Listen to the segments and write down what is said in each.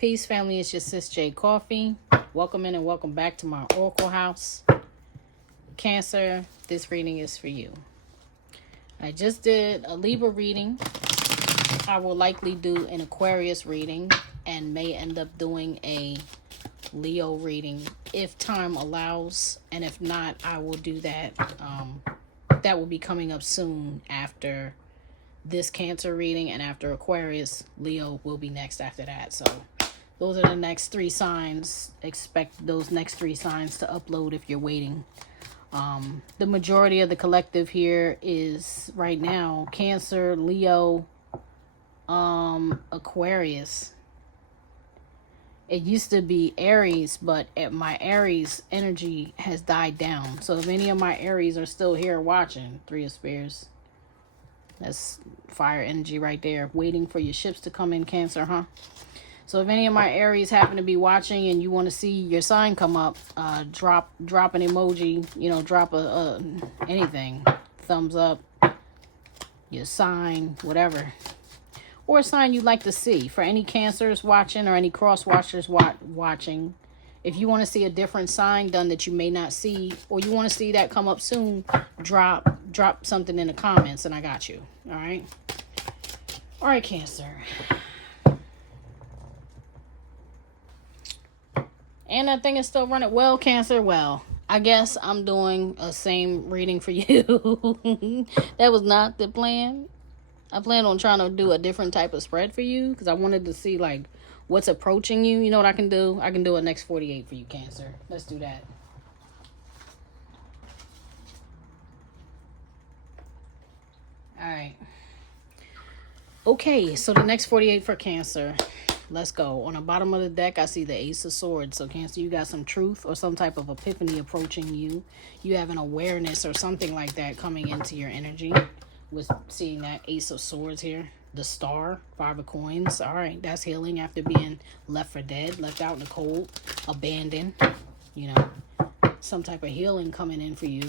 Peace, family. It's your sis J.Coffee. Welcome in and welcome back to my Oracle house. Cancer, this reading is for you. I just did a Libra reading. I will likely do an Aquarius reading and may end up doing a Leo reading if time allows. And if not, I will do that. That will be coming up soon after this Cancer reading, and after Aquarius, Leo will be next after that. So those are the next three signs. Expect those next three signs to upload if you're waiting. The majority of the collective here is right now Cancer, Leo, Aquarius. It used to be Aries, but my Aries energy has died down. So if any of my Aries are still here watching, Three of Spears. That's fire energy right there, waiting for your ships to come in, Cancer, huh? So if any of my Aries happen to be watching and you want to see your sign come up, drop an emoji, drop anything, thumbs up, your sign, whatever, or a sign you'd like to see. For any Cancers watching or any cross watchers watching, if you want to see a different sign done that you may not see, or you want to see that come up soon, drop something in the comments and I got you. All right, Cancer. And that thing is still running. Well, Cancer, well, I guess I'm doing a same reading for you. That was not the plan. I planned on trying to do a different type of spread for you because I wanted to see like what's approaching you. You know what I can do? I can do a next 48 for you, Cancer. Let's do that. All right. Okay, so the next 48 for Cancer. Let's go. On the bottom of the deck, I see the Ace of Swords. So, Cancer, you got some truth or some type of epiphany approaching you. You have an awareness or something like that coming into your energy with seeing that Ace of Swords here. The Star, Five of Coins. All right, that's healing after being left for dead, left out in the cold, abandoned. Some type of healing coming in for you.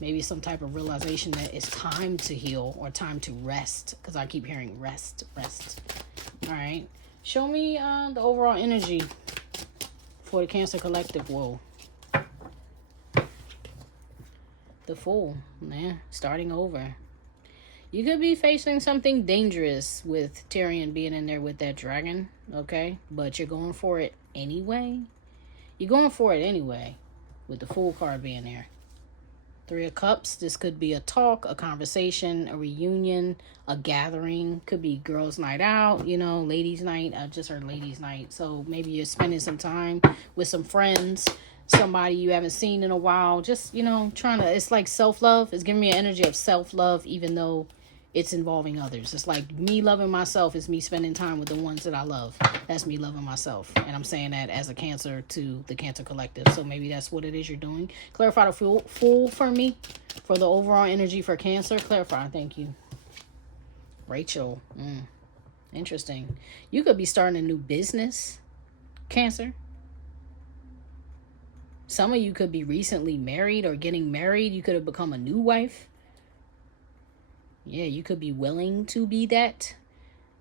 Maybe some type of realization that it's time to heal or time to rest. Because I keep hearing rest. All right. Show me the overall energy for the Cancer collective. Whoa. The Fool. Man, starting over. You could be facing something dangerous with Tyrion being in there with that dragon. Okay. But you're going for it anyway. You're going for it anyway. With the Fool card being there. Three of Cups. This could be a talk, a conversation, a reunion, a gathering. Could be girls' night out, ladies' night. I just heard ladies' night. So maybe you're spending some time with some friends, somebody you haven't seen in a while. Just, trying to, it's like self-love. It's giving me an energy of self-love, even though it's involving others. It's like me loving myself is me spending time with the ones that I love. That's me loving myself. And I'm saying that as a Cancer to the Cancer collective. So maybe that's what it is you're doing. Clarify the Fool for me. For the overall energy for Cancer. Clarify. Thank you. Rachel. Interesting. You could be starting a new business, Cancer. Some of you could be recently married or getting married. You could have become a new wife. Yeah, you could be willing to be that.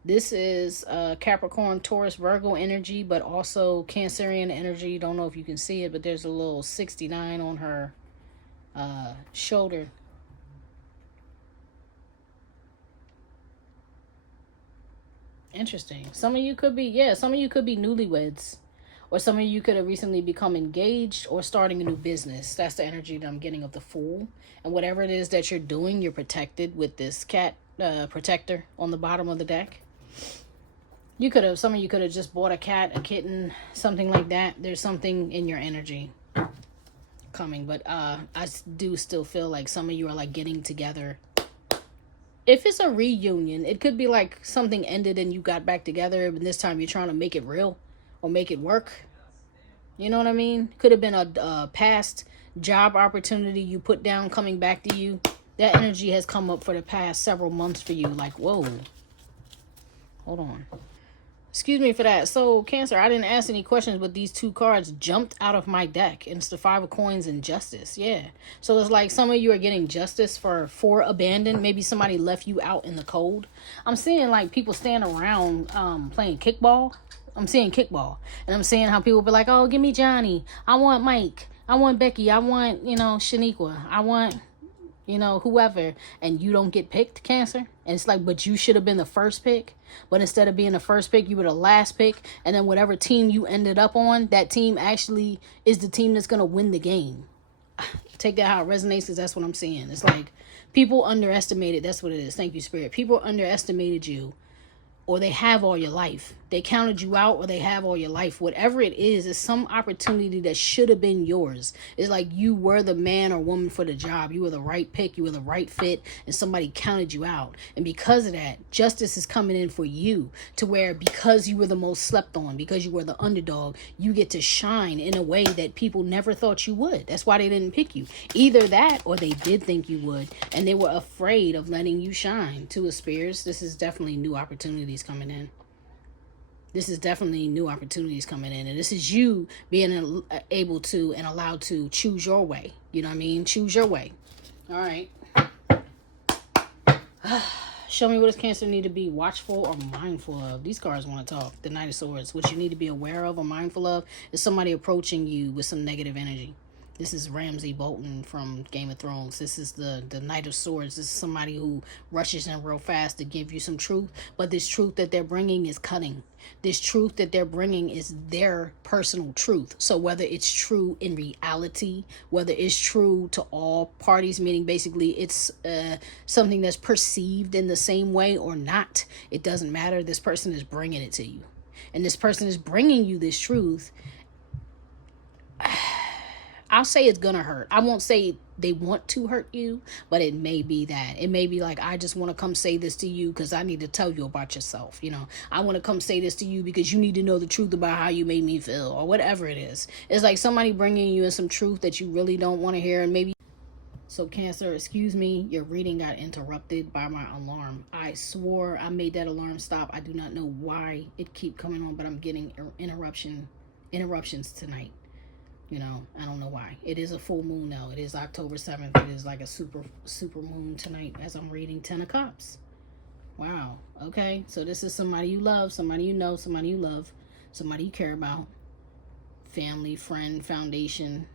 This is Capricorn, Taurus, Virgo energy, but also Cancerian energy. Don't know if you can see it, but there's a little 69 on her shoulder. Interesting. Some of you could be newlyweds. Or some of you could have recently become engaged or starting a new business. That's the energy that I'm getting of the Fool. And whatever it is that you're doing, you're protected with this cat protector on the bottom of the deck. Some of you could have just bought a cat, a kitten, something like that. There's something in your energy coming. But I do still feel like some of you are like getting together. If it's a reunion, it could be like something ended and you got back together. And this time you're trying to make it real. Or make it work. You know what I mean? Could have been a past job opportunity you put down coming back to you. That energy has come up for the past several months for you. Like, whoa. Hold on. Excuse me for that. So, Cancer, I didn't ask any questions, but these two cards jumped out of my deck. And it's the Five of Coins and Justice. Yeah. So, it's like some of you are getting justice for abandon. Maybe somebody left you out in the cold. I'm seeing, like, people stand around playing kickball I'm seeing kickball. And I'm seeing how people be like, oh, give me Johnny. I want Mike. I want Becky. I want, Shaniqua. I want, whoever. And you don't get picked, Cancer. And it's like, but you should have been the first pick. But instead of being the first pick, you were the last pick. And then whatever team you ended up on, that team actually is the team that's going to win the game. Take that how it resonates, because that's what I'm seeing. It's like people underestimated. That's what it is. Thank you, Spirit. People underestimated you, or they have all your life. They counted you out, or they have all your life. Whatever it is some opportunity that should have been yours. It's like you were the man or woman for the job. You were the right pick. You were the right fit, and somebody counted you out. And because of that, justice is coming in for you, to where because you were the most slept on, because you were the underdog, you get to shine in a way that people never thought you would. That's why they didn't pick you. Either that, or they did think you would, and they were afraid of letting you shine. Two of Spears, this is definitely new opportunities coming in. This is definitely new opportunities coming in. And this is you being able to and allowed to choose your way. You know what I mean? Choose your way. All right. Show me what does Cancer need to be watchful or mindful of. These cards want to talk. The Knight of Swords. What you need to be aware of or mindful of is somebody approaching you with some negative energy. This is Ramsay Bolton from Game of Thrones. This is the Knight of Swords. This is somebody who rushes in real fast to give you some truth. But this truth that they're bringing is cutting. This truth that they're bringing is their personal truth. So whether it's true in reality, whether it's true to all parties, meaning basically it's something that's perceived in the same way or not, it doesn't matter. This person is bringing it to you. And this person is bringing you this truth. I'll say it's gonna hurt. I won't say they want to hurt you, but it may be that. It may be like, I just want to come say this to you because I need to tell you about yourself. I want to come say this to you because you need to know the truth about how you made me feel, or whatever it is. It's like somebody bringing you in some truth that you really don't want to hear. And maybe. So Cancer, excuse me, your reading got interrupted by my alarm. I swore I made that alarm stop. I do not know why it keep coming on, but I'm getting interruptions tonight. I don't know why. It is a full moon now. It is October 7th. It is like a super moon tonight as I'm reading 10 of Cups. Wow. Okay. So this is somebody you love, somebody you know, somebody you love, somebody you care about. Family, friend, foundation,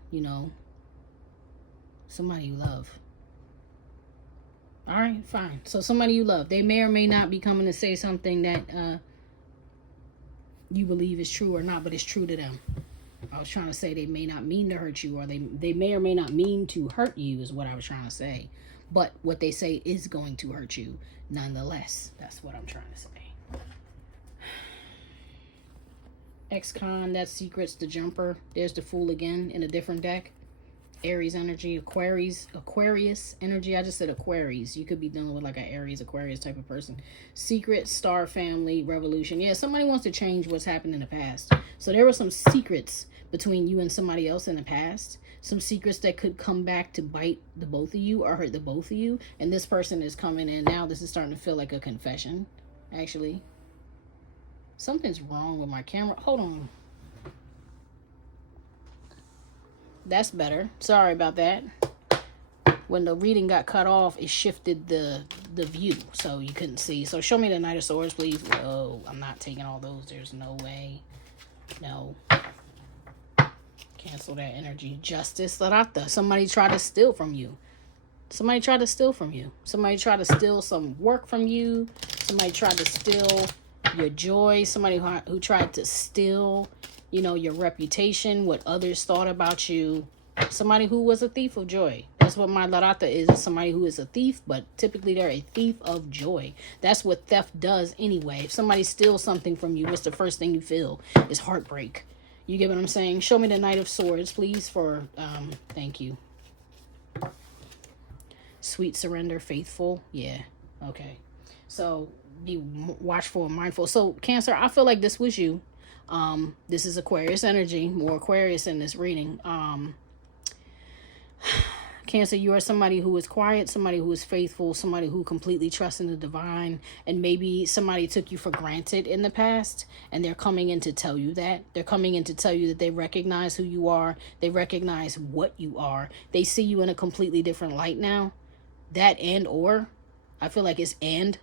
somebody you love. All right, fine. So somebody you love. They may or may not be coming to say something that you believe is true or not, but it's true to them. I was trying to say they may not mean to hurt you, or they may or may not mean to hurt you is what I was trying to say. But what they say is going to hurt you nonetheless. That's what I'm trying to say. Ex-con, that's Secrets, the Jumper. There's the Fool again in a different deck. Aries energy, Aquarius energy. I just said Aquarius. You could be dealing with like an Aries, Aquarius type of person. Secret, Star Family, Revolution. Yeah, somebody wants to change what's happened in the past. So there were some secrets between you and somebody else in the past. Some secrets that could come back to bite the both of you or hurt the both of you. And this person is coming in now. This is starting to feel like a confession, actually. Something's wrong with my camera. Hold on. That's better. Sorry about that. When the reading got cut off, it shifted the view, so you couldn't see. So show me the Knight of Swords, please. Whoa, I'm not taking all those. There's no way. No. Cancel that energy. Justice, Larata. Somebody tried to steal from you. Somebody tried to steal from you. Somebody tried to steal some work from you. Somebody tried to steal your joy. Somebody who tried to steal, your reputation, what others thought about you. Somebody who was a thief of joy. That's what my Larata is somebody who is a thief, but typically they're a thief of joy. That's what theft does anyway. If somebody steals something from you, what's the first thing you feel? Is heartbreak. You get what I'm saying? Show me the Knight of Swords, please, for, thank you. Sweet surrender, faithful. Yeah, okay. So be watchful and mindful. So Cancer, I feel like this was you. This is Aquarius energy, more Aquarius in this reading. Cancer, you are somebody who is quiet, somebody who is faithful, somebody who completely trusts in the divine, and maybe somebody took you for granted in the past, and they're coming in to tell you that. They're coming in to tell you that they recognize who you are, they recognize what you are, they see you in a completely different light now. That I feel like it's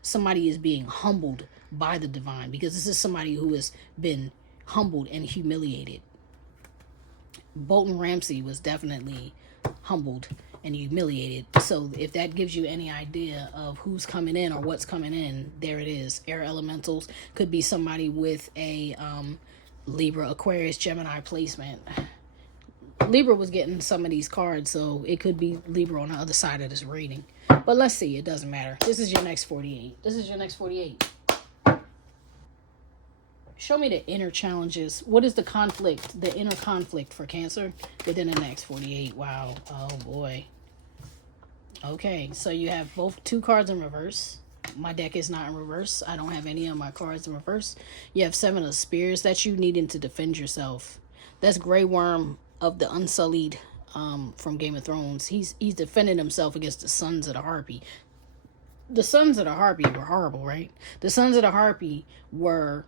somebody is being humbled by the divine, because this is somebody who has been humbled and humiliated. Bolton Ramsey was definitely humbled and humiliated. So if that gives you any idea of who's coming in or what's coming in, there it is. Air elementals could be somebody with a Libra, Aquarius, Gemini placement. Libra was getting some of these cards, so it could be Libra on the other side of this reading. But let's see, it doesn't matter. This is your next 48. This is your next 48. Show me the inner challenges. What is the conflict, the inner conflict for Cancer within the next 48? Wow. Oh, boy. Okay, so you have both 2 cards in reverse. My deck is not in reverse. I don't have any of my cards in reverse. You have 7 of Spears. That's you needing to defend yourself. That's Grey Worm of the Unsullied from Game of Thrones. He's defending himself against the Sons of the Harpy. The Sons of the Harpy were horrible, right? The Sons of the Harpy were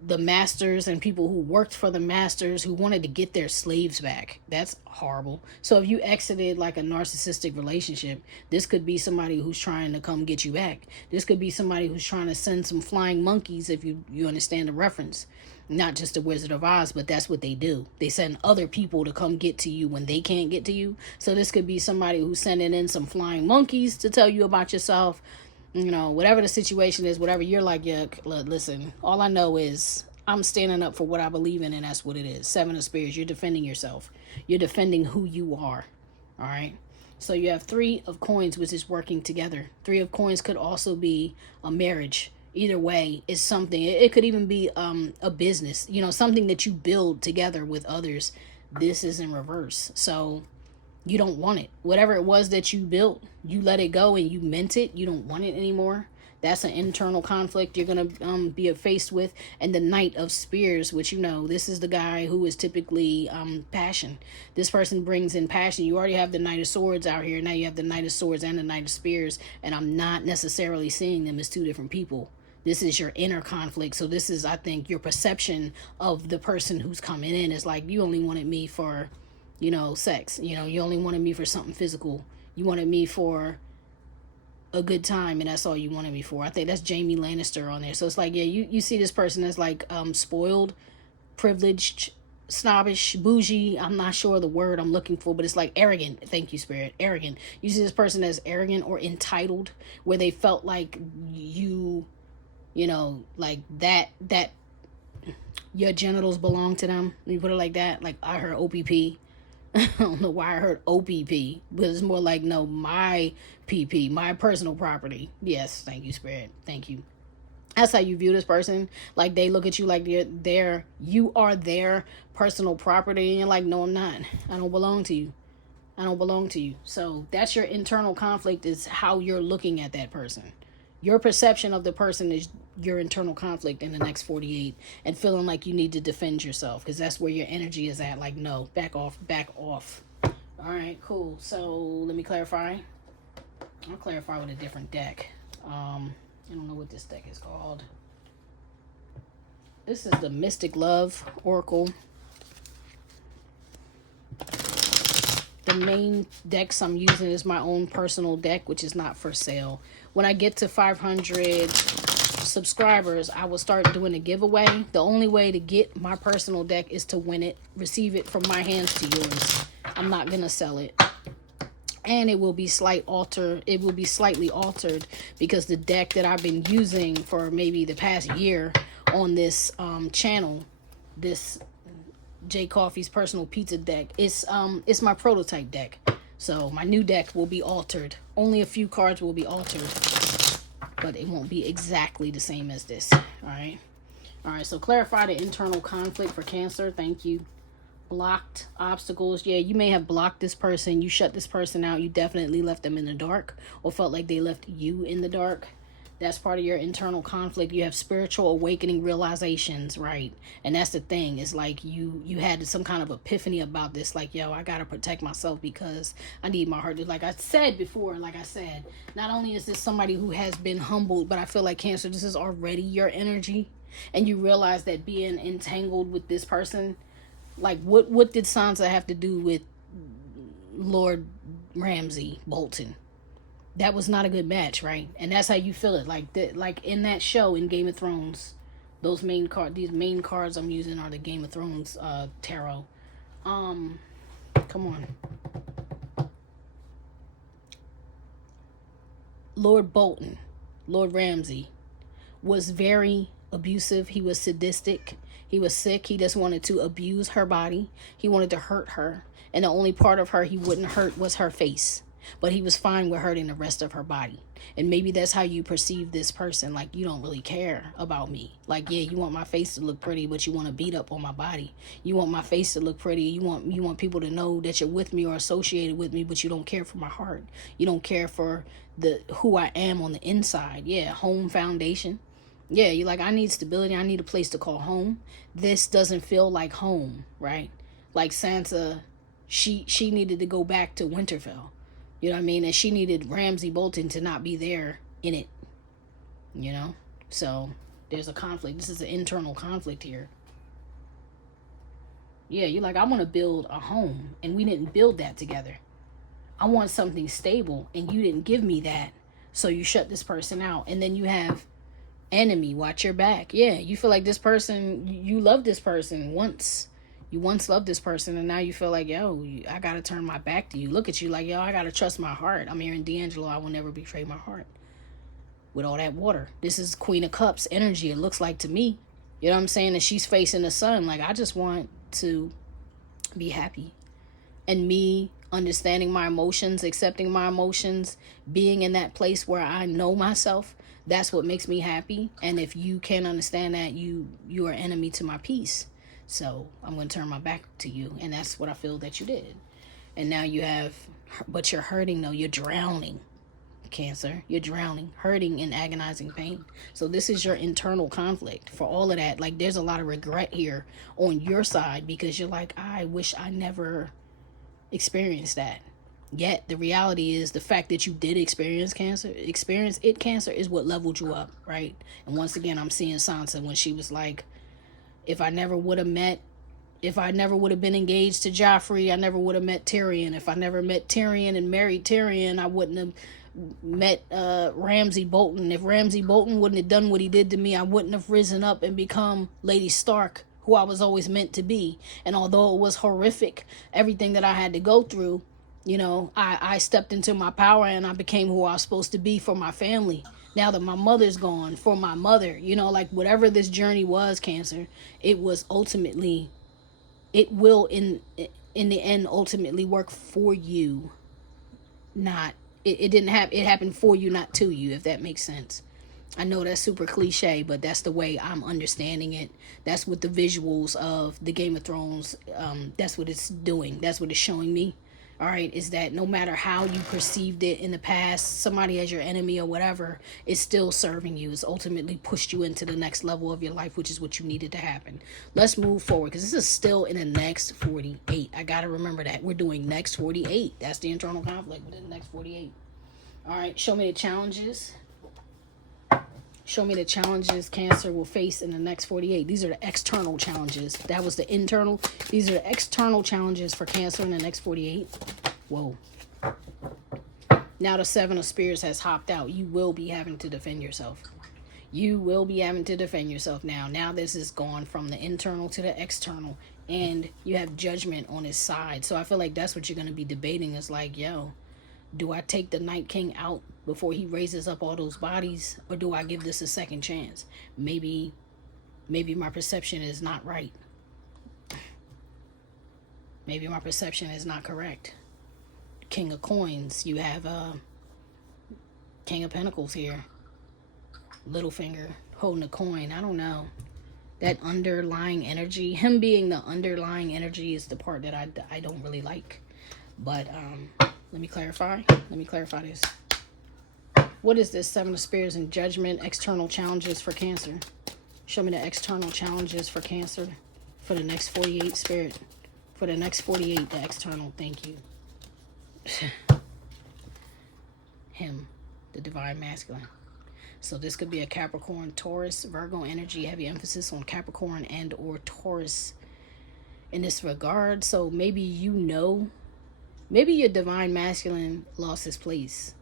the masters and people who worked for the masters who wanted to get their slaves back. That's horrible. So if you exited like a narcissistic relationship, this could be somebody who's trying to come get you back. This could be somebody who's trying to send some flying monkeys, if you understand the reference. Not just the Wizard of Oz, but that's what they do. They send other people to come get to you when they can't get to you. So this could be somebody who's sending in some flying monkeys to tell you about yourself. You know, whatever the situation is, whatever you're like, yeah, listen, all I know is I'm standing up for what I believe in, and that's what it is. 7 of Spears, you're defending yourself. You're defending who you are, all right? So you have 3 of Coins, which is working together. 3 of Coins could also be a marriage. Either way, it's something. It could even be a business, you know, something that you build together with others. This is in reverse. So you don't want it. Whatever it was that you built, you let it go and you meant it. You don't want it anymore. That's an internal conflict you're going to be faced with. And the Knight of Spears, which, you know, this is the guy who is typically passion. This person brings in passion. You already have the Knight of Swords out here. Now you have the Knight of Swords and the Knight of Spears. And I'm not necessarily seeing them as 2 different people. This is your inner conflict. So this is, I think, your perception of the person who's coming in. Is like, you only wanted me for, you know, sex. You know, you only wanted me for something physical. You wanted me for a good time, and that's all you wanted me for. I think that's Jaime Lannister on there. So it's like, yeah, you see this person as like spoiled, privileged, snobbish, bougie. I'm not sure the word I'm looking for, but it's like arrogant. Thank you, Spirit. Arrogant. You see this person as arrogant or entitled, where they felt like you know, like that your genitals belong to them. You put it like that. Like, I heard OPP. I don't know why I heard OPP, but it's more like, no, my PP, my personal property. Yes, thank you, Spirit. Thank you. That's how you view this person. Like, they look at you like you are their personal property, and you're like, no, I'm not. I don't belong to you. I don't belong to you. So that's your internal conflict, is how you're looking at that person. Your perception of the person is your internal conflict in the next 48, and feeling like you need to defend yourself, because that's where your energy is at. Like, no, back off, back off. All right, cool. So let me clarify. I'll clarify with a different deck. I don't know what this deck is called. This is the Mystic Love Oracle. The main decks I'm using is my own personal deck, which is not for sale. When I get to 500 subscribers, I will start doing a giveaway. The only way to get my personal deck is to win it, receive it from my hands to yours. I'm not going to sell it. And it will be slightly altered, because the deck that I've been using for maybe the past year on this channel, this J.Coffee's personal pizza deck, it's my prototype deck. So my new deck will be altered. Only a few cards will be altered, but it won't be exactly the same as this. All right. So clarify the internal conflict for Cancer. Thank you. Blocked obstacles. Yeah, you may have blocked this person. You shut this person out. You definitely left them in the dark, or felt like they left you in the dark. That's part of your internal conflict. You have spiritual awakening realizations, right? And that's the thing. It's like you had some kind of epiphany about this. Like, yo, I got to protect myself because I need my heart. Like I said before, not only is this somebody who has been humbled, but I feel like, Cancer, this is already your energy. And you realize that being entangled with this person, like, what did Sansa have to do with Lord Ramsay Bolton? That was not a good match, right? And that's how you feel it. Like in that show in Game of Thrones, Those these main cards I'm using are the Game of Thrones tarot. Come on. Lord Bolton, Lord Ramsay, was very abusive. He was sadistic. He was sick. He just wanted to abuse her body. He wanted to hurt her. And the only part of her he wouldn't hurt was her face. But he was fine with hurting the rest of her body. And maybe that's how you perceive this person. Like, you don't really care about me. Like, yeah, you want my face to look pretty, but you want to beat up on my body. You want my face to look pretty. You want people to know that you're with me or associated with me, but you don't care for my heart. You don't care for who I am on the inside. Yeah, home foundation. Yeah, you're like, I need stability. I need a place to call home. This doesn't feel like home, right? Like Sansa, she needed to go back to Winterfell. You know what I mean? And she needed Ramsay Bolton to not be there in it. You know? So there's a conflict. This is an internal conflict here. Yeah, you're like, I want to build a home. And we didn't build that together. I want something stable. And you didn't give me that. So you shut this person out. And then you have enemy. Watch your back. Yeah, you feel like this person, you love this person once. You once loved this person, and now you feel like, yo, I got to turn my back to you. Look at you like, yo, I got to trust my heart. I'm hearing D'Angelo, I will never betray my heart. With all that water. This is Queen of Cups energy, it looks like to me. You know what I'm saying? And she's facing the sun. Like, I just want to be happy. And me understanding my emotions, accepting my emotions, being in that place where I know myself, that's what makes me happy. And if you can't understand that, you are enemy to my peace. So I'm going to turn my back to you. And that's what I feel that you did. And now you have, but you're hurting though. You're drowning, Cancer. You're drowning, hurting in agonizing pain. So this is your internal conflict for all of that. Like, there's a lot of regret here on your side because you're like, I wish I never experienced that. Yet the reality is the fact that you did experience Cancer is what leveled you up, right? And once again, I'm seeing Sansa when she was like, if I never would have been engaged to Joffrey, I never would have met Tyrion. If I never met Tyrion and married Tyrion, I wouldn't have met Ramsay Bolton. If Ramsay Bolton wouldn't have done what he did to me, I wouldn't have risen up and become Lady Stark, who I was always meant to be. And although it was horrific, everything that I had to go through, you know, I stepped into my power and I became who I was supposed to be for my family. Now that my mother's gone, for my mother, you know, like whatever this journey was, Cancer, it was ultimately, it will in the end ultimately work for you. Not, it didn't have, it happened for you, not to you, if that makes sense. I know that's super cliche, but that's the way I'm understanding it. That's what the visuals of the Game of Thrones, that's what it's doing. That's what it's showing me. All right, is that no matter how you perceived it in the past, somebody as your enemy or whatever, it's still serving you. It's ultimately pushed you into the next level of your life, which is what you needed to happen. Let's move forward because this is still in the next 48. I got to remember that. We're doing next 48. That's the internal conflict within the next 48. All right, show me the challenges. Show me the challenges Cancer will face in the next 48. These are the external challenges. That was the internal. These are the external challenges for Cancer in the next 48. Whoa. Now the Seven of Spears has hopped out. You will be having to defend yourself. You will be having to defend yourself now. Now this is gone from the internal to the external. And you have Judgment on his side. So I feel like that's what you're going to be debating. Is like, yo, do I take the Night King out before he raises up all those bodies? Or do I give this a second chance? Maybe my perception is not right. Maybe my perception is not correct. King of Coins. You have King of Pentacles here. Littlefinger holding a coin. I don't know. That underlying energy. Him being the underlying energy is the part that I don't really like. But let me clarify. Let me clarify this. What is this? Seven of Spears and Judgment. External challenges for Cancer. Show me the external challenges for Cancer for the next 48, Spirit. For the next 48, the external. Thank you. Him, the Divine Masculine. So this could be a Capricorn, Taurus, Virgo energy. Heavy emphasis on Capricorn and or Taurus in this regard. So maybe you know, maybe your Divine Masculine lost his place.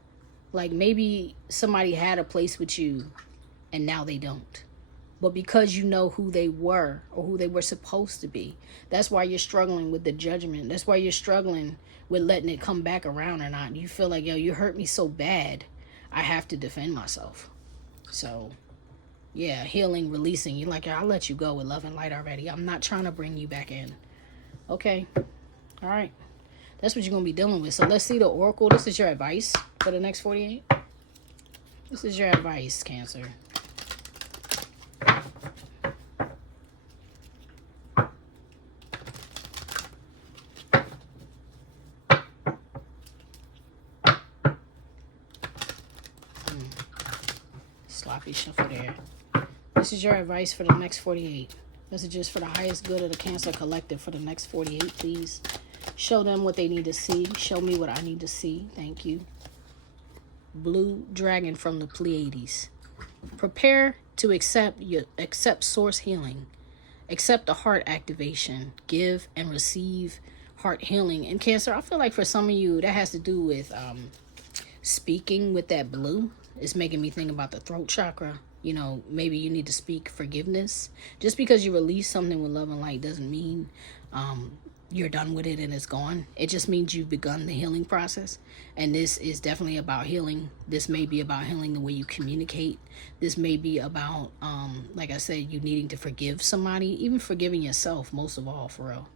Like maybe somebody had a place with you and now they don't. but because you know who they were or who they were supposed to be. That's why you're struggling with the judgment. That's why you're struggling with letting it come back around or not. You feel like, yo, you hurt me so bad, I have to defend myself. So, yeah, healing, releasing. You're like, yo, I'll let you go with love and light already. I'm not trying to bring you back in. Okay. All right. That's what you're going to be dealing with. So let's see the Oracle. This is your advice for the next 48. This is your advice, Cancer. Sloppy shuffle there. This is your advice for the next 48. Messages for the highest good of the Cancer collective for the next 48, please. Show them what they need to see. Show me what I need to see. Thank you. Blue dragon from the Pleiades. Prepare to accept source healing. Accept the heart activation. Give and receive heart healing. And Cancer, I feel like for some of you, that has to do with speaking with that blue. It's making me think about the throat chakra. You know, maybe you need to speak forgiveness. Just because you release something with love and light doesn't mean you're done with it and it's gone. It just means you've begun the healing process. And this is definitely about healing. This may be about healing the way you communicate. This may be about, like I said, you needing to forgive somebody, even forgiving yourself, most of all, for real.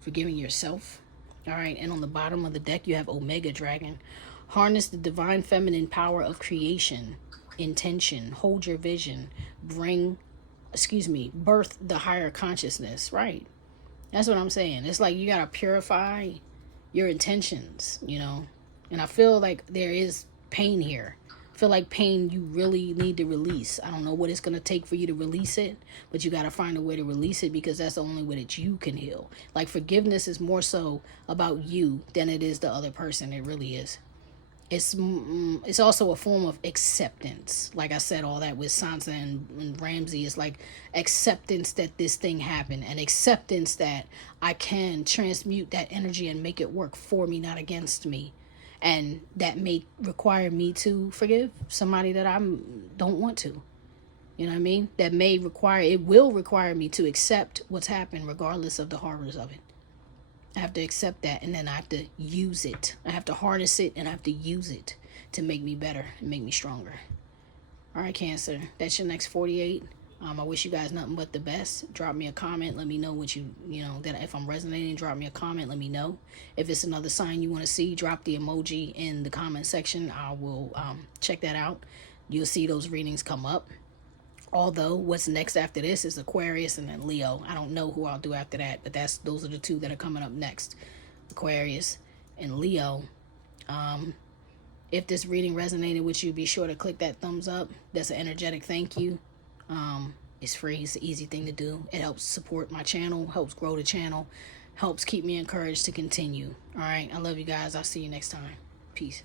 Forgiving yourself. All right. And on the bottom of the deck, you have Omega Dragon. Harness the divine feminine power of creation, intention, hold your vision, birth the higher consciousness, right? That's what I'm saying. It's like you got to purify your intentions, you know? And I feel like there is pain here. I feel like pain you really need to release. I don't know what it's going to take for you to release it, but you got to find a way to release it because that's the only way that you can heal. Like forgiveness is more so about you than it is the other person. It really is. It's also a form of acceptance. Like I said, all that with Sansa and Ramsey is like acceptance that this thing happened and acceptance that I can transmute that energy and make it work for me, not against me. And that may require me to forgive somebody that I don't want to. You know what I mean? It will require me to accept what's happened regardless of the horrors of it. I have to accept that, and then I have to use it. I have to harness it, and I have to use it to make me better and make me stronger. All right, Cancer, that's your next 48. I wish you guys nothing but the best. Drop me a comment. Let me know what that if I'm resonating, drop me a comment. Let me know. If it's another sign you want to see, drop the emoji in the comment section. I will check that out. You'll see those readings come up. Although what's next after this is Aquarius and then Leo. I don't know who I'll do after that, but those are the two that are coming up next. Aquarius and Leo. If this reading resonated with you, be sure to click that thumbs up. That's an energetic thank you. It's free. It's an easy thing to do. It helps support my channel, helps grow the channel, helps keep me encouraged to continue. All right. I love you guys. I'll see you next time. Peace.